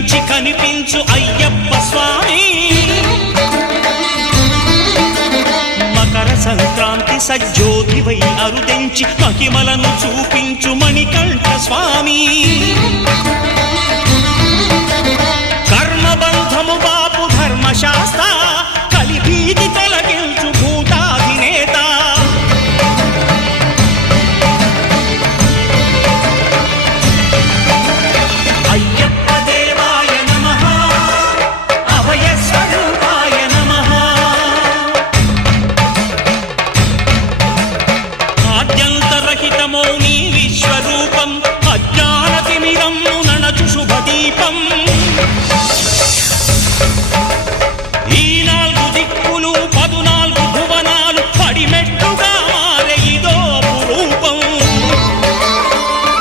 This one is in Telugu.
కనిపించి కనిపించు అయ్యప్ప స్వామి మకర సంక్రాంతి సజ్జోతివై అరుదెంచి మహిమలను చూపించు మణికంఠ స్వామి కర్మబంధము బాపు ధర్మశాస్త్ర కలిభీతి తొలగించు భూతాధినేత అయ్యప్ప దేవాయ నమః అభయ స్వరూపాయ నమః ఆద్యంతరహితమో నీ విశ్వరూపం అజ్ఞానతిమిరము నణచు శుభదీపం